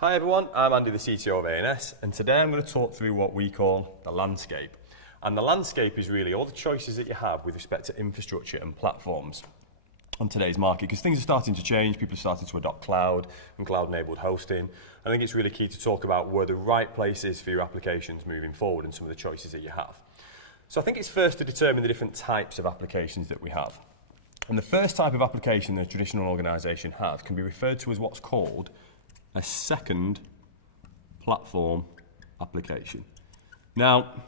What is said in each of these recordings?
Hi everyone, I'm Andy, the CTO of ANS, and today I'm going to talk through what we call the landscape. And the landscape is really all the choices that you have with respect to infrastructure and platforms on today's market, because things are starting to change, people are starting to adopt cloud and cloud-enabled hosting. I think it's really key to talk about where the right place is for your applications moving forward and some of the choices that you have. So I think it's first to determine the different types of applications that we have. And the first type of application that a traditional organisation has can be referred to as what's called a second platform application. Now,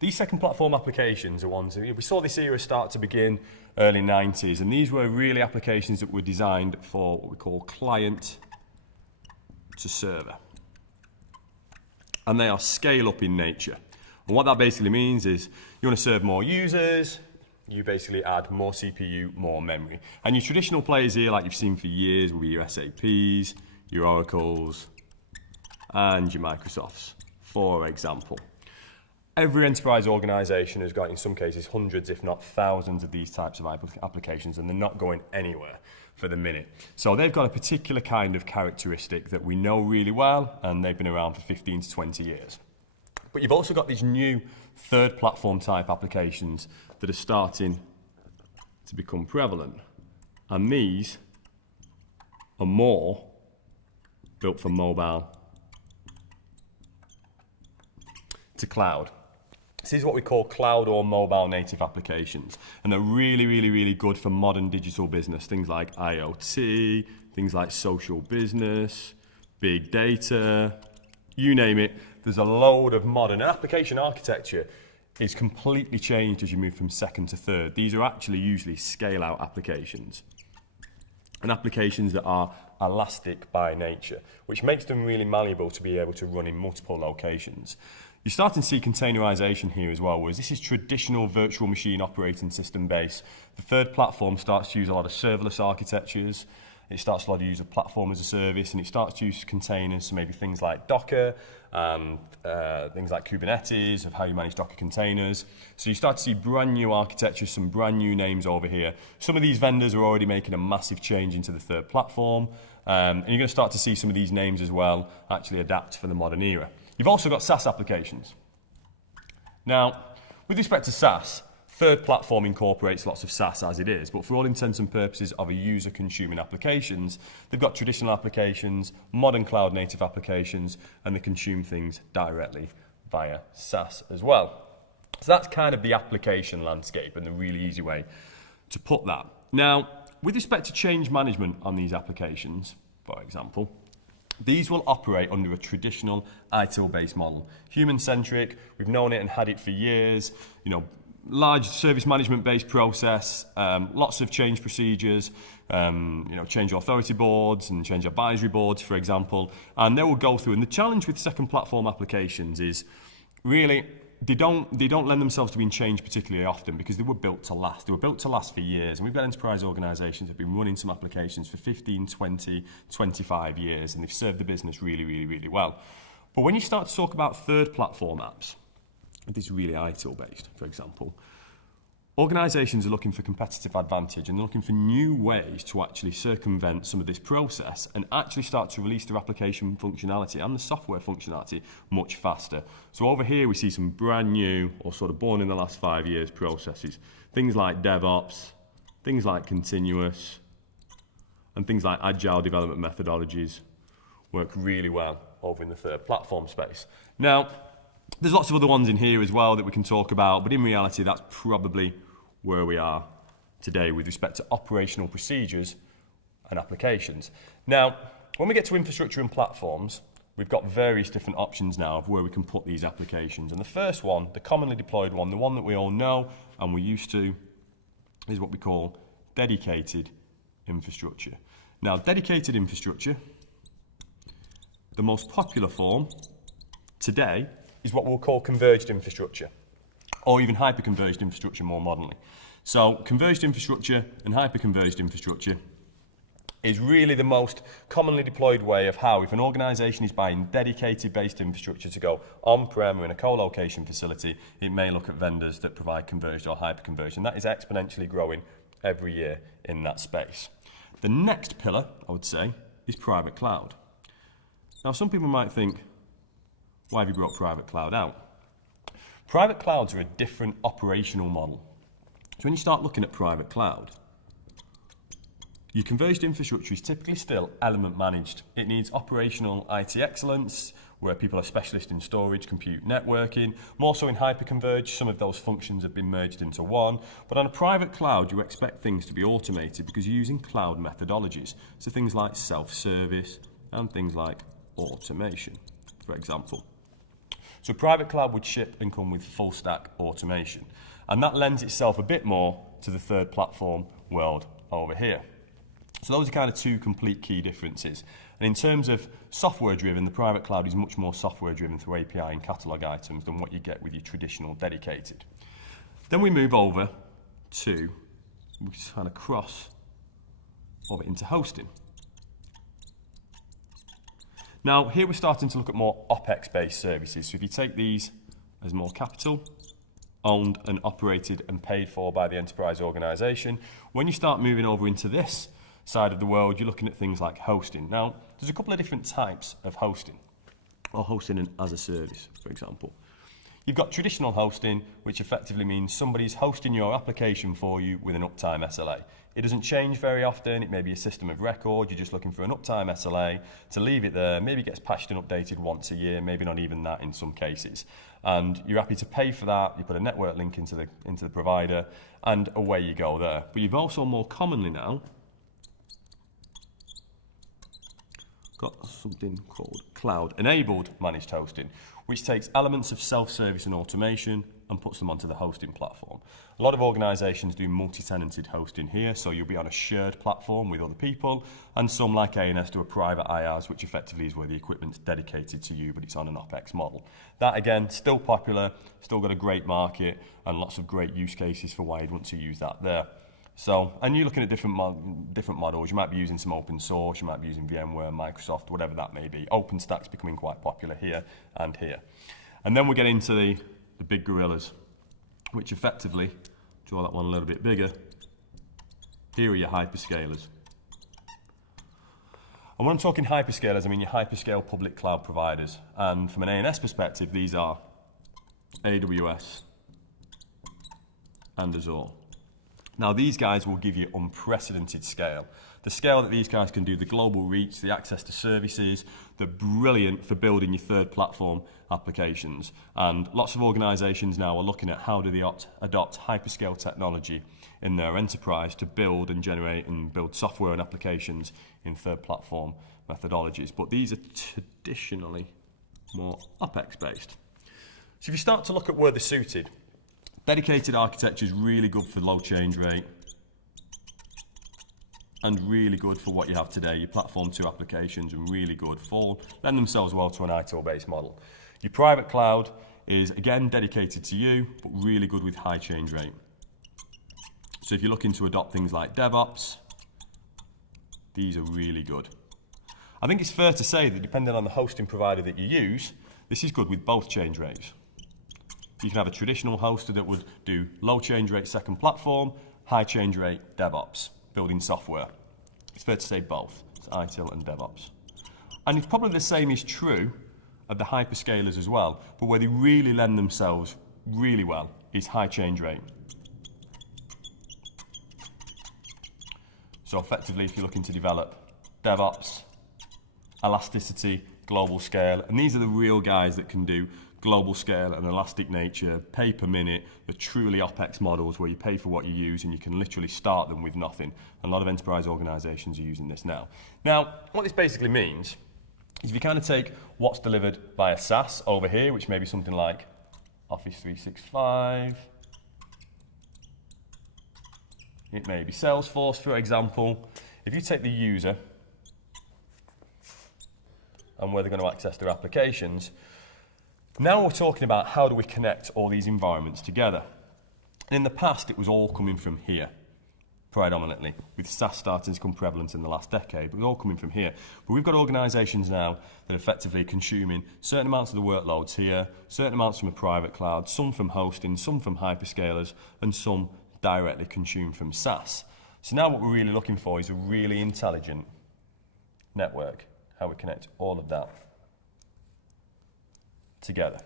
these second platform applications are ones, we saw this era start to begin early 90s, and these were really applications that were designed for what we call client to server. And they are scale up in nature. And what that basically means is you want to serve more users, you basically add more CPU, more memory. And your traditional players here, like you've seen for years, will be your SAPs, your Oracles, and your Microsofts, for example. Every enterprise organisation has got, in some cases, hundreds, if not thousands of these types of applications, and they're not going anywhere for the minute. So they've got a particular kind of characteristic that we know really well, and they've been around for 15 to 20 years. But you've also got these new third platform type applications that are starting to become prevalent. And these are more built for mobile to cloud. This is what we call cloud or mobile native applications. And they're really good for modern digital business. Things like IoT, things like social business, big data, you name it. There's a load of modern application architecture is completely changed as you move from second to third. These are actually usually scale-out applications, and applications that are elastic by nature, which makes them really malleable to be able to run in multiple locations. You're starting to see containerization here as well, whereas this is traditional virtual machine operating system base. The third platform starts to use a lot of serverless architectures. It starts to a lot of use of platform as a service, and it starts to use containers, so maybe things like Docker, things like Kubernetes, of how you manage Docker containers. So you start to see brand new architectures, some brand new names over here. Some of these vendors are already making a massive change into the third platform, and you're going to start to see some of these names as well actually adapt for the modern era. You've also got SaaS applications. Now, with respect to SaaS, third platform incorporates lots of SaaS as it is, but for all intents and purposes of a user consuming applications, they've got traditional applications, modern cloud native applications, and they consume things directly via SaaS as well. So that's kind of the application landscape and the really easy way to put that. Now, with respect to change management on these applications, for example, these will operate under a traditional ITIL-based model. Human-centric, we've known it and had it for years, large service management-based process, lots of change procedures, change authority boards and change advisory boards, for example, and they will go through. And the challenge with second platform applications is really they don't lend themselves to being changed particularly often because they were built to last. They were built to last for years, and we've got enterprise organisations that have been running some applications for 15, 20, 25 years, and they've served the business really well. But when you start to talk about third platform apps, this is really ITIL based, for example, organisations are looking for competitive advantage, and they're looking for new ways to actually circumvent some of this process and actually start to release their application functionality and the software functionality much faster. So over here we see some brand new, or sort of born in the last 5 years, processes. Things like DevOps, things like continuous, and things like agile development methodologies work really well over in the third platform space. Now, there's lots of other ones in here as well that we can talk about, but in reality, that's probably where we are today with respect to operational procedures and applications. Now, when we get to infrastructure and platforms, we've got various different options now of where we can put these applications. And the first one, the commonly deployed one, the one that we all know and we're used to, is what we call dedicated infrastructure. Now, dedicated infrastructure, the most popular form today is what we'll call converged infrastructure, or even hyper-converged infrastructure more modernly. So converged infrastructure and hyper-converged infrastructure is really the most commonly deployed way of how, if an organisation is buying dedicated based infrastructure to go on-prem or in a co-location facility, it may look at vendors that provide converged or hyper-converged, and that is exponentially growing every year. in that space. The next pillar, I would say, is private cloud. Now, some people might think, why have you brought private cloud out? Private clouds are a different operational model. So when you start looking at private cloud, your converged infrastructure is typically still element managed. It needs operational IT excellence, where people are specialists in storage, compute, networking. More so in hyperconverged, some of those functions have been merged into one. But on a private cloud, you expect things to be automated because you're using cloud methodologies. So things like self-service and things like automation, for example. So private cloud would ship and come with full stack automation. And that lends itself a bit more to the third platform world over here. So those are kind of two complete key differences. And in terms of software driven, the private cloud is much more software driven through API and catalog items than what you get with your traditional dedicated. Then we move over to, we kind of cross over into hosting. Now, here we're starting to look at more OpEx-based services. So if you take these as more capital, owned and operated and paid for by the enterprise organization, when you start moving over into this side of the world, you're looking at things like hosting. Now, there's a couple of different types of hosting, or hosting as a service, for example. You've got traditional hosting, which effectively means somebody's hosting your application for you with an uptime SLA. It doesn't change very often. It may be a system of record. You're just looking for an uptime SLA to leave it there. Maybe it gets patched and updated once a year, maybe not even that in some cases. And you're happy to pay for that. You put a network link into the provider, and away you go there. But you've also more commonly now got something called cloud-enabled managed hosting, which takes elements of self-service and automation and puts them onto the hosting platform. A lot of organizations do multi-tenanted hosting here, so you'll be on a shared platform with other people, and some like ANS do a private IaaS, which effectively is where the equipment's dedicated to you, but it's on an OpEx model. That again, still popular, still got a great market, and lots of great use cases for why you'd want to use that there. So, and you're looking at different models. You might be using some open source, you might be using VMware, Microsoft, whatever that may be. OpenStack's becoming quite popular here and here. And then we get into the big gorillas, which effectively, draw that one a little bit bigger, here are your hyperscalers. And when I'm talking hyperscalers, I mean your hyperscale public cloud providers. And from an ANS perspective, these are AWS and Azure. Now, these guys will give you unprecedented scale. The scale that these guys can do, the global reach, the access to services, they're brilliant for building your third platform applications. And lots of organizations now are looking at how do they adopt hyperscale technology in their enterprise to build and generate and build software and applications in third platform methodologies. But these are traditionally more OpEx based. So if you start to look at where they're suited, dedicated architecture is really good for low change rate and really good for what you have today. Your platform 2 applications are really good for, lend themselves well to an ITIL-based model. Your private cloud is, again, dedicated to you, but really good with high change rate. So if you're looking to adopt things like DevOps, these are really good. I think it's fair to say that depending on the hosting provider that you use, this is good with both change rates. You can have a traditional hoster that would do low change rate second platform, high change rate DevOps, building software. It's fair to say both. It's ITIL and DevOps. And it's probably the same is true of the hyperscalers as well, but where they really lend themselves really well is high change rate. So effectively, if you're looking to develop DevOps, elasticity, global scale, and these are the real guys that can do global scale and elastic nature, pay per minute, the truly OpEx models where you pay for what you use and you can literally start them with nothing. A lot of enterprise organizations are using this now. Now, what this basically means is if you kind of take what's delivered via SaaS over here, which may be something like Office 365, it may be Salesforce, for example. If you take the user and where they're going to access their applications, now we're talking about how do we connect all these environments together. In the past, it was all coming from here, predominantly, with SaaS starting to become prevalent in the last decade. It was all coming from here. But we've got organizations now that are effectively consuming certain amounts of the workloads here, certain amounts from a private cloud, some from hosting, some from hyperscalers, and some directly consumed from SaaS. So now what we're really looking for is a really intelligent network, how we connect all of that together.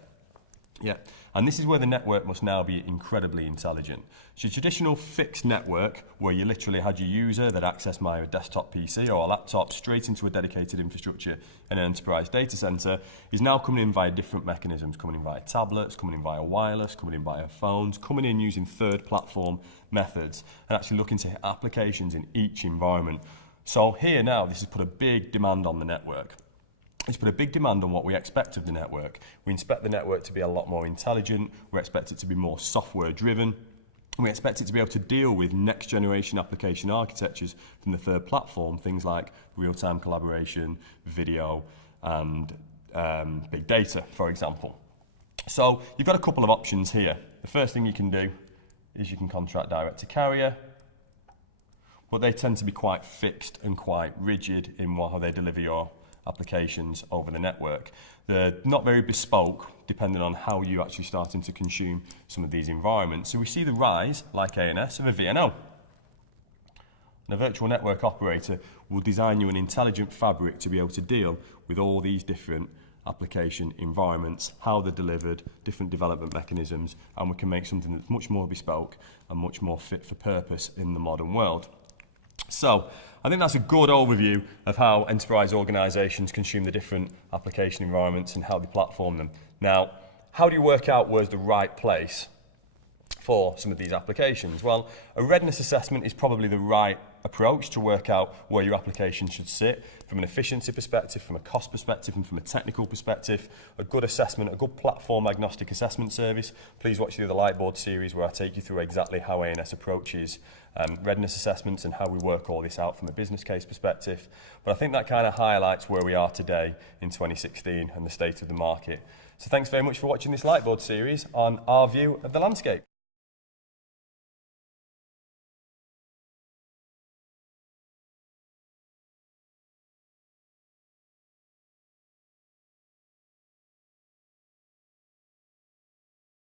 Yeah, and this is where the network must now be incredibly intelligent. So your traditional fixed network, where you literally had your user that accessed my desktop PC or a laptop straight into a dedicated infrastructure in an enterprise data center, is now coming in via different mechanisms, coming in via tablets, coming in via wireless, coming in via phones, coming in using third platform methods, and actually looking to hit applications in each environment. So here now, this has put a big demand on the network. It's put a big demand on what we expect of the network. We expect the network to be a lot more intelligent. We expect it to be more software driven. We expect it to be able to deal with next generation application architectures from the third platform, things like real-time collaboration, video, and big data, for example. So you've got a couple of options here. The first thing you can do is you can contract direct to carrier, but they tend to be quite fixed and quite rigid in how they deliver your applications over the network. They're not very bespoke, depending on how you're actually starting to consume some of these environments. So we see the rise, like ANS, of a VNO. And a virtual network operator will design you an intelligent fabric to be able to deal with all these different application environments, how they're delivered, different development mechanisms, and we can make something that's much more bespoke and much more fit for purpose in the modern world. So I think that's a good overview of how enterprise organizations consume the different application environments and how they platform them. Now, how do you work out where's the right place for some of these applications? Well, a readiness assessment is probably the right approach to work out where your application should sit from an efficiency perspective, from a cost perspective, and from a technical perspective. A good assessment, a good platform agnostic assessment service. Please watch the other Lightboard series where I take you through exactly how ANS approaches readiness assessments and how we work all this out from a business case perspective. But I think that kind of highlights where we are today in 2016 and the state of the market. So thanks very much for watching this Lightboard series on our view of the landscape.